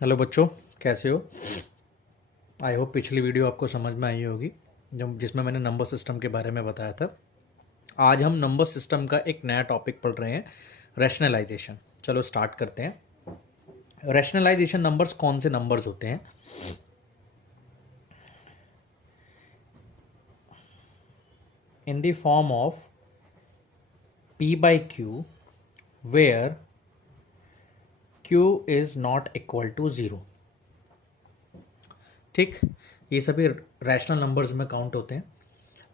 Hello बच्चों, कैसे हो? आई होप पिछली वीडियो आपको समझ में आई होगी जब जिसमें मैंने नंबर सिस्टम के बारे में बताया था। आज हम नंबर सिस्टम का एक नया टॉपिक पढ़ रहे हैं, रैशनलाइजेशन। चलो स्टार्ट करते हैं। रैशनलाइजेशन नंबर्स कौन से नंबर्स होते हैं? In the form of p by q where q is not equal to zero. ठीक, ये सभी रैशनल नंबर्स में काउंट होते हैं।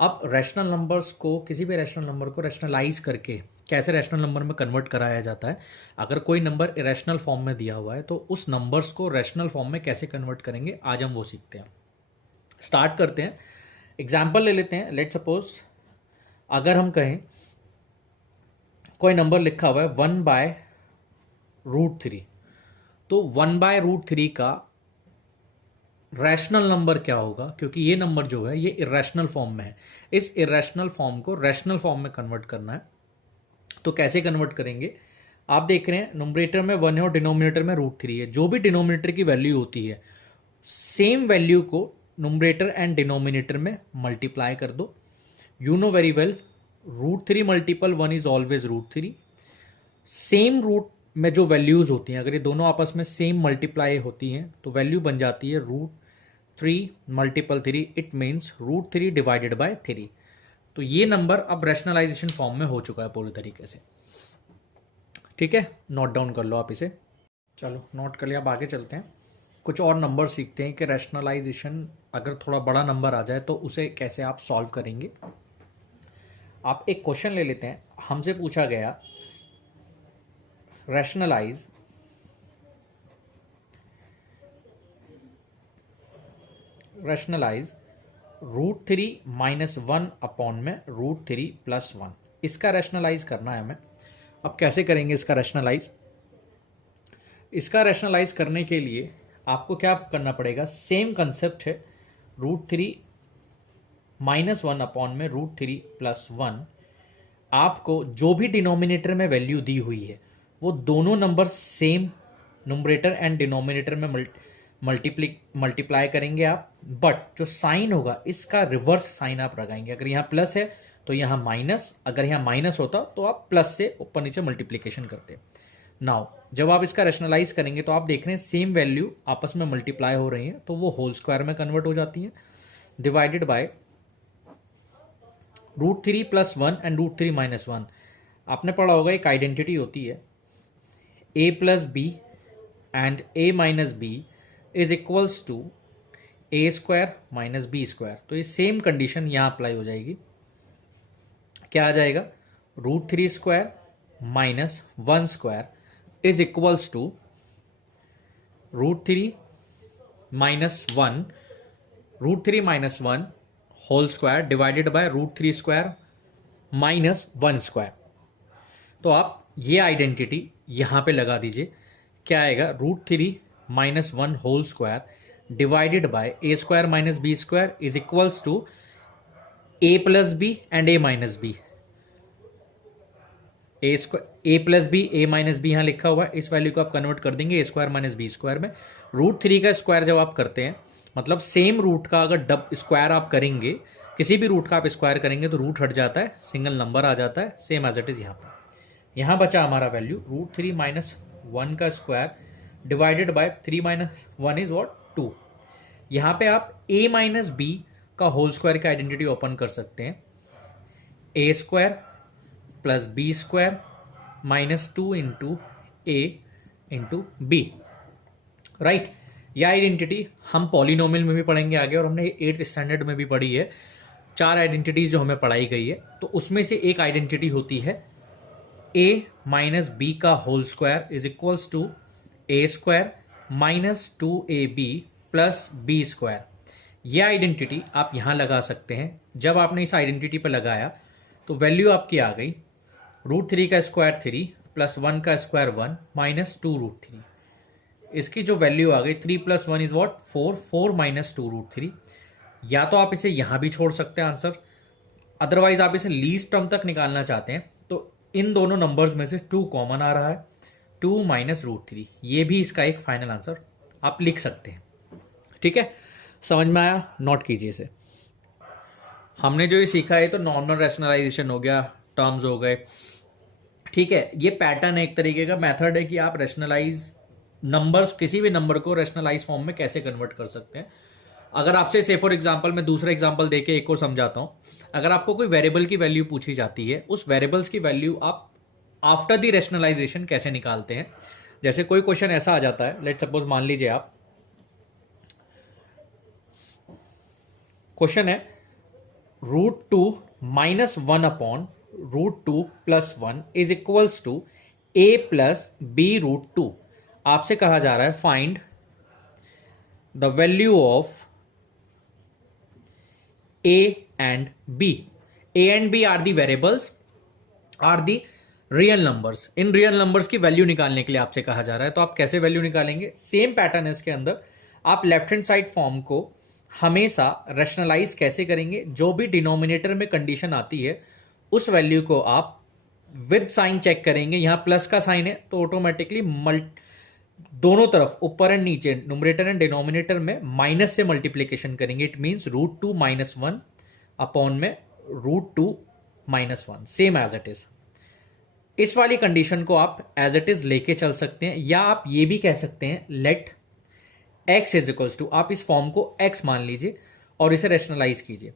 अब रैशनल नंबर्स को, किसी भी रैशनल नंबर को रैशनलाइज करके कैसे रैशनल नंबर में कन्वर्ट कराया जाता है। अगर कोई नंबर इरेशनल फॉर्म में दिया हुआ है तो उस नंबर्स को रैशनल फॉर्म में कैसे कन्वर्ट करेंगे, आज हम वो सीखते हैं। स्टार्ट करते हैं, एग्जाम्पल ले लेते हैं। लेट सपोज अगर हम कहें कोई नंबर लिखा हुआ है 1/√3, तो 1/√3 का रैशनल नंबर क्या होगा, क्योंकि ये नंबर जो है ये इरेशनल फॉर्म में है। इस इरेशनल फॉर्म को रैशनल फॉर्म में कन्वर्ट करना है। तो कैसे कन्वर्ट करेंगे? आप देख रहे हैं नुमरेटर में 1 है और डिनोमिनेटर में √3 है। जो भी डिनोमिनेटर की वैल्यू होती है, सेम वैल्यू को नुमरेटर एंड डिनोमिनेटर में मल्टीप्लाई कर दो। You know very well, √3 multiple 1 is always √3। Same root में जो वैल्यूज होती हैं, अगर ये दोनों आपस में सेम मल्टीप्लाई होती हैं तो वैल्यू बन जाती है √3 multiple 3। It means √3 divided by 3। तो ये नंबर अब रैशनलाइजेशन फॉर्म में हो चुका है पूरी तरीके से। ठीक है, नोट डाउन कर लो आप इसे। चलो नोट कर लिया, अब आगे चलते हैं। कुछ और नंबर सीखते हैं कि रैशनलाइजेशन अगर थोड़ा बड़ा नंबर आ जाए तो उसे कैसे आप सॉल्व करेंगे। आप एक क्वेश्चन ले लेते हैं। हमसे पूछा गया रैशनलाइज √3 माइनस 1 अपॉन में √3 प्लस 1। इसका रैशनलाइज करना है हमें। अब कैसे करेंगे इसका रैशनलाइज? इसका रैशनलाइज करने के लिए आपको क्या करना पड़ेगा? सेम कंसेप्ट है, √3 माइनस 1 अपॉन में √3 प्लस 1। आपको जो भी डिनोमिनेटर में वैल्यू दी हुई है वो दोनों number same numerator and denominator में मल्टीप्लाई करेंगे आप। बट जो साइन होगा इसका रिवर्स साइन आप लगाएंगे। अगर यहाँ प्लस है तो यहाँ माइनस, अगर यहाँ माइनस होता तो आप प्लस से ऊपर नीचे मल्टीप्लिकेशन करते। नाउ जब आप इसका रैशनलाइज करेंगे तो आप देख रहे हैं सेम वैल्यू आपस में मल्टीप्लाई हो रही हैं, तो वो होल स्क्वायर में कन्वर्ट हो जाती हैं। Divided by √3 plus 1 and √3 minus 1। आपने पढ़ा होगा एक आइडेंटिटी होती है, a plus B and a minus B is equals to a square minus B square. तो ये सेम कंडीशन यहाँ अप्लाई हो जाएगी। क्या आ जाएगा? √3 square minus 1 square is equals to √3 minus 1, √3 minus 1 whole square divided by √3 square minus 1 square. तो आप ये आइडेंटिटी यहाँ पे लगा दीजिए। क्या आएगा? √3 minus 1 whole square divided by a square minus B square is equals to a plus B and a minus B. a plus B, a minus B यहाँ लिखा हुआ है। इस वैल्यू को आप कन्वर्ट कर देंगे a square minus B square में। √3 का स्क्वायर जब आप करते हैं, मतलब सेम रूट का अगर स्क्वायर आप करेंगे, किसी भी रूट का आप स्क्वायर करेंगे तो रूट हट जाता है, सिंगल नंबर आ जाता है, सेम एज इट इज यहाँ पर। यहाँ बचा हमारा वैल्यू √3 माइनस 1 का square divided by 3 minus 1 is what 2। यहाँ पे आप a माइनस बी का होल स्क्वायर की आइडेंटिटी ओपन कर सकते हैं। a square plus B square minus 2 into A into B. Right, यह आइडेंटिटी हम पॉलिनोमियल में भी पढ़ेंगे आगे, और हमने 8th स्टैंडर्ड में भी पढ़ी है। 4 आइडेंटिटीज जो हमें पढ़ाई गई है, तो उसमें से एक आइडेंटिटी होती है a माइनस बी का whole square is equals to a square minus 2ab plus B square. यह आइडेंटिटी आप यहाँ लगा सकते हैं। जब आपने इस आइडेंटिटी पर लगाया तो वैल्यू आपकी आ गई √3 का स्क्वायर 3 प्लस 1 का स्क्वायर 1 माइनस 2 √3। इसकी जो वैल्यू आ गई 3 प्लस 1 इज वॉट 4, 4 माइनस 2 √3। या तो आप इसे यहाँ भी छोड़ सकते हैं आंसर, अदरवाइज आप इसे लीस्ट टर्म तक निकालना चाहते हैं तो इन दोनों नंबर्स में से 2 कॉमन आ रहा है, 2 माइनस √3। ये भी इसका एक फाइनल आंसर आप लिख सकते हैं। ठीक है, समझ में आया? नोट कीजिए इसे। हमने जो ये सीखा है तो नॉर्मल रैशनलाइजेशन हो गया, टर्म्स हो गए। ठीक है, ये पैटर्न है, एक तरीके का मेथड है कि आप रैशनलाइज नंबर्स, किसी भी नंबर को रैशनलाइज फॉर्म में कैसे कन्वर्ट कर सकते हैं। अगर आपसे से फॉर एग्जांपल मैं दूसरा एग्जांपल देके एक और समझाता हूं। अगर आपको कोई वेरिएबल की वैल्यू पूछी जाती है, उस वेरिएबल्स की वैल्यू आप आफ्टर द रैशनलाइजेशन कैसे निकालते हैं। जैसे कोई क्वेश्चन ऐसा आ जाता है, लेट सपोज मान लीजिए आप, क्वेश्चन है √2 - 1 upon √2 + 1 is equals to a + b√2। आपसे कहा जा रहा है find the value of a and b. a and b are the variables, are the real numbers. In real numbers की वैल्यू निकालने के लिए आपसे कहा जा रहा है। तो आप कैसे वैल्यू निकालेंगे? सेम पैटर्न है इसके अंदर। आप लेफ्ट हैंड साइड फॉर्म को हमेशा रैशनलाइज कैसे करेंगे? जो भी डिनोमिनेटर में कंडीशन आती है उस वैल्यू को आप विद साइन चेक करेंगे। यहां प्लस का साइन है तो ऑटोमेटिकली दोनों तरफ, ऊपर एंड नीचे, न्यूमरेटर एंड डिनोमिनेटर में माइनस से मल्टीप्लीकेशन करेंगे। इट मींस √2 - 1 अपॉन में √2 - 1, सेम एज इट इज। इस वाली कंडीशन को आप एज इट इज लेके चल सकते हैं, या आप ये भी कह सकते हैं let x is equals to, आप इस फॉर्म को x मान लीजिए और इसे रैशनलाइज कीजिए।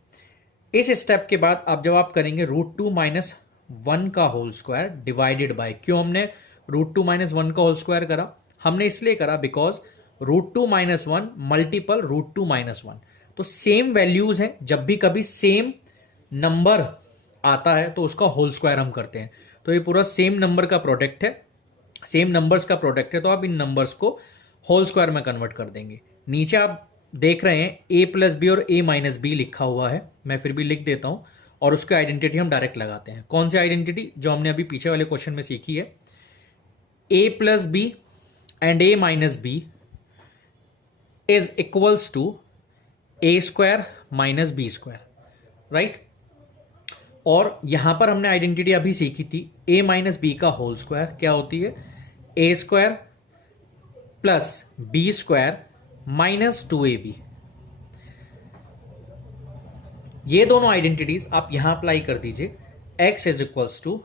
इस स्टेप के बाद आप जब आप करेंगे √2 - 1 का होल स्क्वायर डिवाइडेड बाय, क्यों हमने √2 - 1 का होल स्क्वायर करा? हमने इसलिए करा बिकॉज √2 - 1 मल्टीपल √2 - 1। तो सेम वैल्यूज हैं, जब भी कभी सेम नंबर आता है तो उसका होल स्क्वायर हम करते हैं। तो ये पूरा सेम नंबर का प्रोडक्ट है, सेम नंबर्स का प्रोडक्ट है, तो आप इन नंबर्स को होल स्क्वायर में कन्वर्ट कर देंगे। नीचे आप देख रहे हैं a + b और a - b लिखा हुआ है, मैं फिर भी लिख देता हूं और उसकी आइडेंटिटी हम डायरेक्ट लगाते हैं। कौन सी आइडेंटिटी? जो हमने अभी पीछे वाले क्वेश्चन में सीखी है, a + b and a - b is equals to a square - b square, right? और यहां पर हमने आइडेंटिटी अभी सीखी थी a - b का होल स्क्वायर क्या होती है? a square plus b square - 2ab। ये दोनों आइडेंटिटीज आप यहां अप्लाई कर दीजिए। x is equals to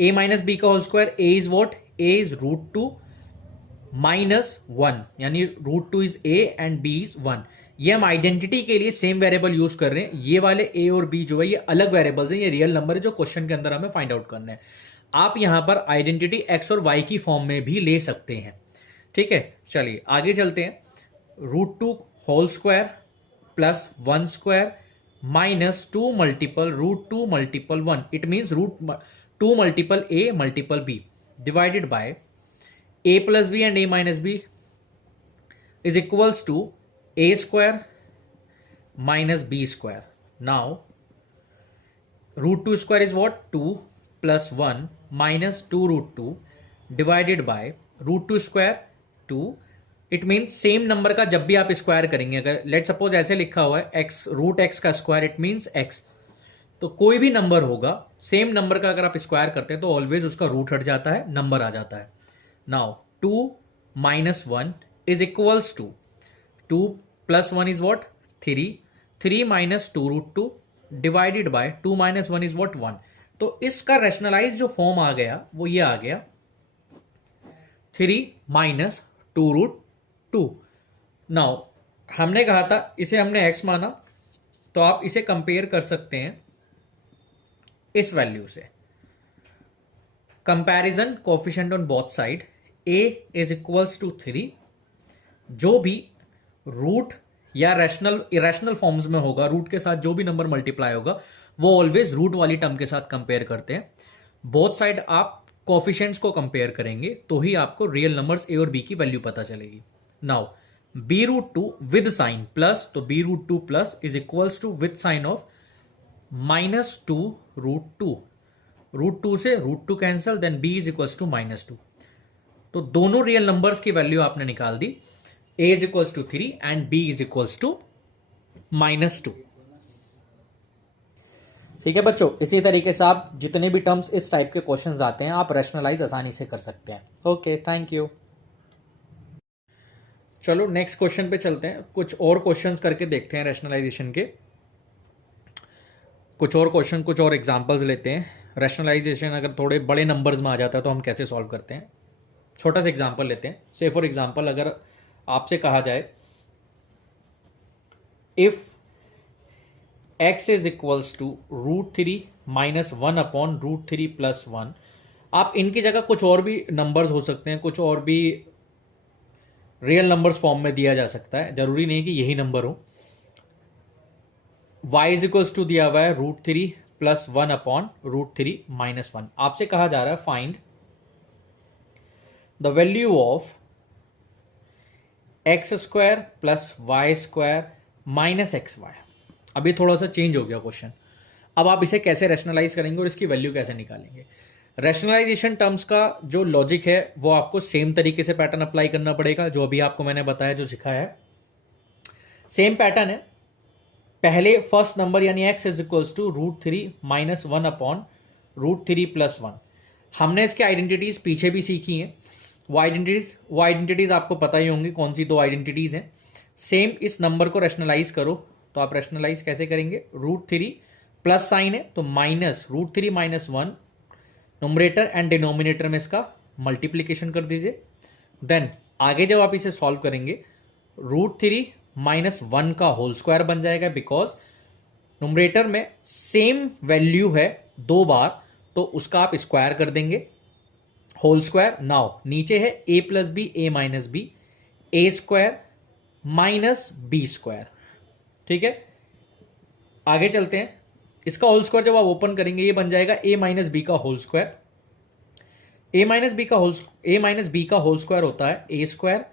a - b का whole square, a is what? a is √2 - 1, यानी √2 is a and b is 1। ये हम आइडेंटिटी के लिए सेम वेरिएबल यूज कर रहे हैं। ये वाले a और b जो है ये अलग वेरिएबल्स हैं, ये रियल नंबर है जो क्वेश्चन के अंदर हमें फाइंड आउट करना है। आप यहां पर आइडेंटिटी x और y की फॉर्म में भी ले सकते हैं। ठीक है, चलिए आगे चलते हैं। √2 whole square plus 1 square -2 multiple √2 multiple 1, it means √2 multiple a multiple b divided by a + b and a - b is equals to a square - b square. Now √2 square is what? 2 + 1 - 2 √2 divided by √2 square 2। It means same number का जब भी आप square करेंगे, अगर let suppose ऐसे लिखा हुआ है x √x का स्क्वायर, इट मीन्स x, तो कोई भी नंबर होगा सेम नंबर का अगर आप स्क्वायर करते हैं तो ऑलवेज उसका रूट हट जाता है, नंबर आ जाता है। Now 2 - 1 is equals to 2 + 1 is what? 3 - 2 √2 divided by 2 - 1 is what? 1। तो इसका रैशनलाइज जो फॉर्म आ गया वो ये आ गया 3 - 2 √2। नाउ हमने कहा था इसे हमने x माना, तो आप इसे कंपेयर कर सकते हैं इस वैल्यू से। Comparison coefficient on both side, a is equals to 3। जो भी रूट या रैशनल इरेशनल फॉर्म्स में होगा, रूट के साथ जो भी नंबर मल्टीप्लाई होगा वो ऑलवेज रूट वाली टर्म के साथ कंपेयर करते हैं। बोथ साइड आप कोएफिशिएंट्स को कंपेयर करेंगे तो ही आपको रियल नंबर्स a और b की वैल्यू पता चलेगी। Now b√2 with sign plus, तो b√2 plus is equals to with sign of -2 √2। √2 से √2 cancel, then b is equals to -2। तो दोनों रियल नंबर्स की वैल्यू आपने निकाल दी, a is equals to 3 and b is equals to -2। ठीक है बच्चों, इसी तरीके से आप जितने भी टर्म्स इस टाइप के क्वेश्चंस आते हैं आप रैशनलाइज आसानी से कर सकते हैं। Okay, thank you. चलो नेक्स्ट क्वेश्चन पे चलते हैं, कुछ और क्वेश्चंस करके देखते हैं रैशनलाइजेशन के, कुछ और क्वेश्चन, कुछ और एग्जांपल्स लेते हैं। रैशनलाइजेशन अगर थोड़े बड़े नंबर्स में आ जाता है तो हम कैसे सॉल्व करते हैं, छोटा सा एग्जांपल लेते हैं। से फॉर एग्जांपल अगर आपसे कहा जाए if x is equals to √3 - 1/√3 + 1, आप इनकी जगह कुछ और भी नंबर्स हो सकते हैं, कुछ और भी रियल नंबर्स फॉर्म में दिया जा सकता है, जरूरी नहीं कि यही नंबर हो। y इज इक्वल्स टू दिया हुआ है √3 + 1/√3 - 1। आपसे कहा जा रहा है find the value of x² + y² - xy। अभी थोड़ा सा चेंज हो गया क्वेश्चन। अब आप इसे कैसे रैशनलाइज करेंगे और इसकी वैल्यू कैसे निकालेंगे। रैशनलाइजेशन टर्म्स का जो लॉजिक है वो आपको सेम तरीके से पैटर्न अप्लाई करना पड़ेगा, जो अभी आपको मैंने बताया, जो सिखाया है सेम पैटर्न है। पहले फर्स्ट नंबर यानी x इज इक्वल्स टू √3 - 1/√3 + 1। हमने इसके आइडेंटिटीज पीछे भी सीखी हैं। वो आइडेंटिटीज आपको पता ही होंगी कौन सी दो आइडेंटिटीज हैं। सेम इस नंबर को रैशनलाइज करो तो आप रैशनलाइज कैसे करेंगे, √3 प्लस साइन है तो -√3 - 1, न्यूमरेटर एंड डिनोमिनेटर में इसका मल्टीप्लीकेशन कर दीजिए। देन आगे जब आप इसे सॉल्व करेंगे √3 - 1 का होल स्क्वायर बन जाएगा, बिकॉज न्यूमरेटर में सेम वैल्यू है दो बार तो उसका आप स्क्वायर कर देंगे, होल स्क्वायर। नाउ नीचे है a + b a - b a² - b²। ठीक है, आगे चलते हैं। इसका होल स्क्वायर जब आप ओपन करेंगे ये बन जाएगा a - b का होल स्क्वायर। a - b का होल स्क्वायर होता है a²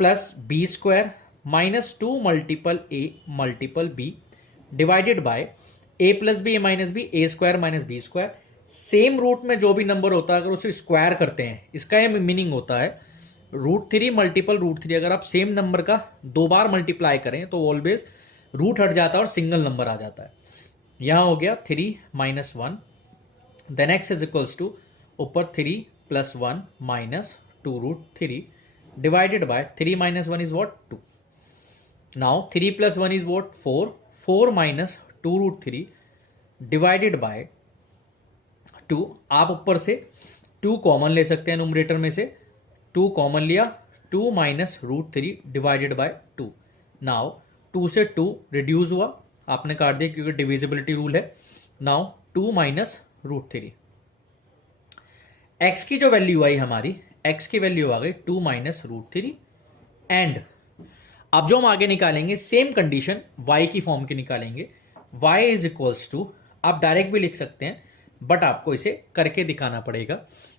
+ b² - 2 × a × b divided by a + b a - b a² - b²। Same root में जो भी नंबर होता है अगर उसे स्क्वायर करते हैं, इसका ये मीनिंग होता है √3 × √3। अगर आप सेम नंबर का दो बार मल्टीप्लाई करें तो ऑलवेज रूट हट जाता है और सिंगल नंबर आ जाता है। यहां हो गया 3 - 1, then x is equals to ऊपर 3 + 1 - 2√3 divided by 3 - 1 is what 2। Now 3 + 1 is what 4 - 2√3 divided by 2। आप ऊपर से 2 कॉमन ले सकते हैं, न्यूमरेटर में से 2 कॉमन लिया, 2 - √3 डिवाइडेड बाय 2। नाउ 2 से 2 रिड्यूस हुआ, आपने काट दिया क्योंकि डिविजिबिलिटी रूल है। नाउ 2 - √3। x की जो वैल्यू आई हमारी, x की वैल्यू आ गई 2 - √3। एंड अब जो हम आगे निकालेंगे सेम कंडीशन y की फॉर्म की निकालेंगे। y इज इक्वल्स टू, आप डायरेक्ट भी लिख सकते हैं बट आपको इसे करके दिखाना पड़ेगा,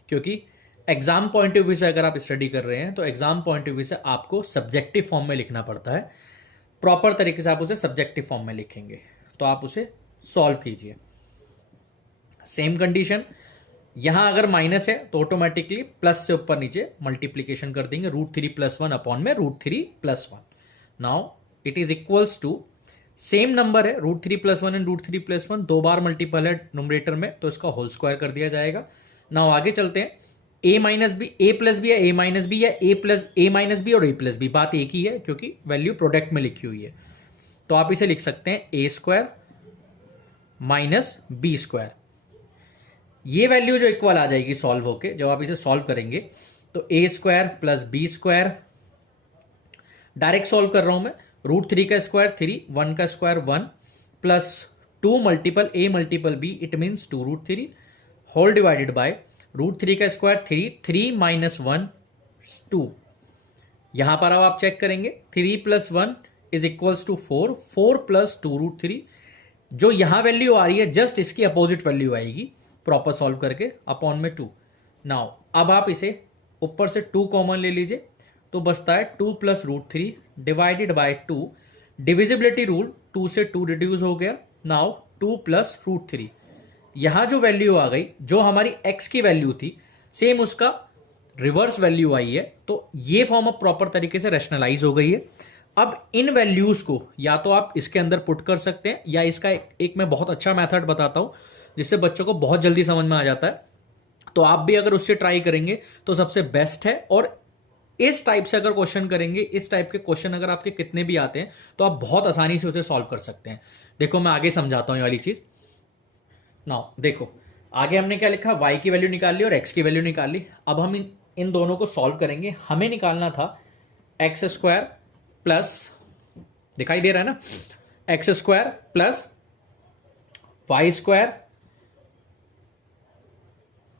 क्योंकि एग्जाम पॉइंट ऑफ व्यू से अगर आप स्टडी कर रहे हैं तो एग्जाम पॉइंट ऑफ व्यू से आपको सब्जेक्टिव फॉर्म में लिखना पड़ता है। प्रॉपर तरीके से आप उसे सब्जेक्टिव फॉर्म में लिखेंगे तो आप उसे सॉल्व कीजिए। सेम कंडीशन, यहां अगर माइनस है तो ऑटोमेटिकली प्लस से ऊपर नीचे मल्टीप्लीकेशन कर देंगे, √3 + 1 अपॉन में √3 + 1। Now it is equals to, same number है √3 + 1 एंड √3 + 1, दो बार मल्टीपल है न्यूमरेटर में तो इसका होल स्क्वायर कर दिया जाएगा। नाउ आगे चलते हैं, a - b, a + b या a - b या a - b और a + b, बात एक ही है क्योंकि वैल्यू प्रोडक्ट में लिखी हुई है। तो आप इसे लिख सकते हैं a² - b²। ये वैल्यू जो इक्वल आ जाएगी सॉल्व होके, जब आप इसे सॉल्व करेंगे तो a² + b², डायरेक्ट सॉल्व कर रहा हूं मैं, √3 का स्क्वायर 3, 1 का square 1 plus 2 × a × b it means 2√3 whole divided by √3 का स्क्वायर 3, 3 - 1 2। यहां पर अब आप चेक करेंगे 3 + 1 इज इक्वल्स टू 4, 4 + 2√3। जो यहां वैल्यू आ रही है जस्ट इसकी अपोजिट वैल्यू आएगी प्रॉपर सॉल्व करके, अपॉन में 2। नाउ अब आप इसे ऊपर से 2 कॉमन ले लीजिए तो बचता है 2 + √3 डिवाइडेड बाय 2। डिविजिबिलिटी रूल, 2 से 2 रिड्यूस हो गया। नाउ 2 + √3, यहां जो वैल्यू आ गई, जो हमारी x की वैल्यू थी सेम उसका रिवर्स वैल्यू आई है, तो ये फॉर्म अब प्रॉपर तरीके से रैशनलाइज हो गई है। अब इन वैल्यूज को या तो आप इसके अंदर पुट कर सकते हैं या इसका एक मैं बहुत अच्छा मेथड बताता हूं जिससे बच्चों को बहुत जल्दी समझ में आ जाता है, तो आप भी अगर उससे ट्राई करेंगे तो सबसे बेस्ट है। और इस टाइप से अगर क्वेश्चन करेंगे, इस टाइप के क्वेश्चन अगर आपके कितने भी आते हैं तो आप बहुत आसानी से उसे सॉल्व कर सकते हैं। देखो मैं आगे समझाता हूँ ये वाली चीज। नाउ देखो आगे हमने क्या लिखा, y की वैल्यू निकाल ली और x की वैल्यू निकाल ली। अब हम इन दोनों को सॉल्व करेंगे। हमें निकालना था एक्स स्क्वायर प्लस, दिखाई दे रहा है ना, x square plus y square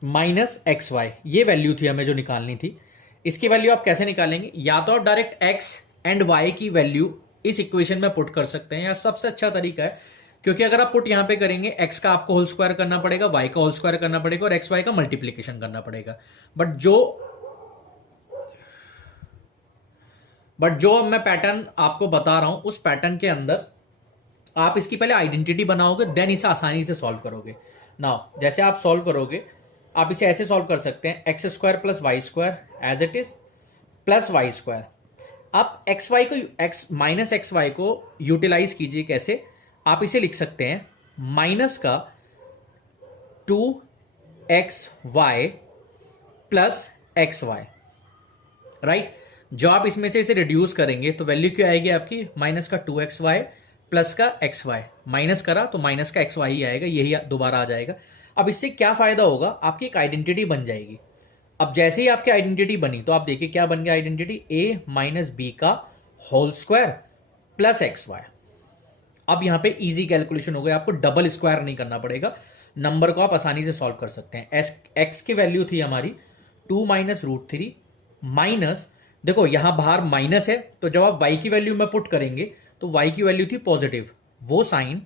minus x y, ये वैल्यू थी हमें जो निकालनी थी। इसकी वैल्यू आप कैसे निकालेंगे, या तो आप डायरेक्ट एक्स एंड वाई की वैल्यू इस इक्वेशन में पुट कर सकते हैं, या सबसे अच्छा तरीका है, क्योंकि अगर आप पुट यहां पे करेंगे एक्स का आपको होल स्क्वायर करना पड़ेगा, वाई का होल स्क्वायर करना पड़ेगा और एक्स वाई का मल्टीप्लीकेशन करना पड़ेगा। बट जो मैं पैटर्न आपको बता रहा हूं उस पैटर्न के अंदर आप इसकी पहले आइडेंटिटी बनाओगे, देन इसे आसानी से सॉल्व करोगे। नाउ जैसे आप सॉल्व करोगे, आप इसे ऐसे सॉल्व कर सकते हैं, x square plus y square as it is plus y square. आप एक्स वाई को माइनस एक्स वाई को यूटिलाइज कीजिए। कैसे, आप इसे लिख सकते हैं माइनस का 2xy plus x Y, right. जो आप इसमें से इसे रिड्यूस करेंगे तो वैल्यू क्या आएगी आपकी, माइनस का 2xy प्लस का xy, माइनस करा तो माइनस का xy ही आएगा, यही दोबारा आ जाएगा। अब इससे क्या फायदा होगा, आपकी एक आइडेंटिटी बन जाएगी। अब जैसे ही आपकी आइडेंटिटी बनी तो आप देखिए क्या बन गया आइडेंटिटी, a माइनस बी का होल स्क्वायर प्लस xy। अब यहां पे इजी कैलकुलेशन हो गया, आपको डबल स्क्वायर नहीं करना पड़ेगा, नंबर को आप आसानी से सॉल्व कर सकते हैं। एक्स की वैल्यू थी हमारी 2 माइनस रूट 3 माइनस, देखो यहां बाहर माइनस है तो जब आप y की वैल्यू में पुट करेंगे तो y की वैल्यू थी पॉजिटिव, वो साइन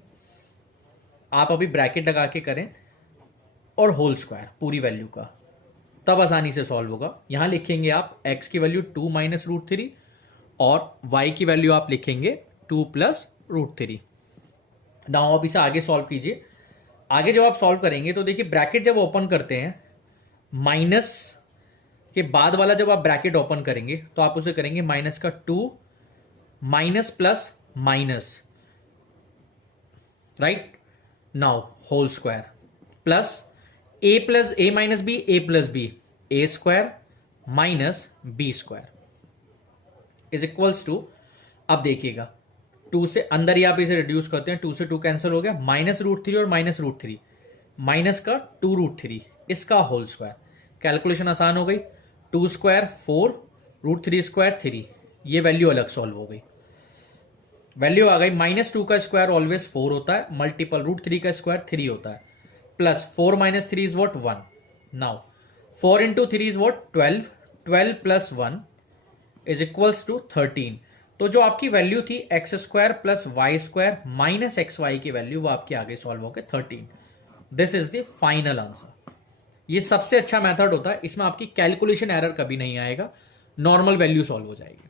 आप अभी ब्रैकेट लगा के करें और होल स्क्वायर पूरी वैल्यू का, तब आसानी से सॉल्व होगा। यहां लिखेंगे आप x की वैल्यू 2 माइनस रूट 3 और y की वैल्यू आप लिखेंगे 2 प्लस रूट 3। नाउ आप इसे आगे सॉल्व कीजिए। आगे जब आप सॉल्व करेंगे तो देखिए ब्रैकेट जब ओपन करते हैं, माइनस के बाद वाला जब आप ब्रैकेट ओपन करेंगे तो आप उसे करेंगे माइनस का 2 minus plus minus, right. Now whole square plus A minus B, A plus B, A square minus B square is equals to, अब देखिएगा 2 से अंदर ही आप इसे रिड्यूस करते हैं, 2 से 2 कैंसिल हो गया, माइनस रूट 3 और माइनस रूट 3, माइनस का 2 रूट 3 इसका होल स्क्वायर। कैलकुलेशन आसान हो गई, 2 स्क्वायर 4 रूट 3 स्क्वायर 3, ये वैल्यू अलग सॉल्व हो गई, वैल्यू आ गई। माइनस 2 का स्क्वायर ऑलवेज 4 होता है, मल्टीपल रूट 3 का स्क्वायर 3 होता है, plus 4 minus 3 is what 1। Now 4 into 3 is what 12, 12 plus 1 is equals to 13। तो जो आपकी वैल्यू थी x square plus y square minus x y की वैल्यू, वो आपके आगे सॉल्व हो गए 13। This is the final answer. ये सबसे अच्छा मेथड होता है, इसमें आपकी कैलकुलेशन एरर कभी नहीं आएगा, नॉर्मल वैल्यू सॉल्व हो जाएगी।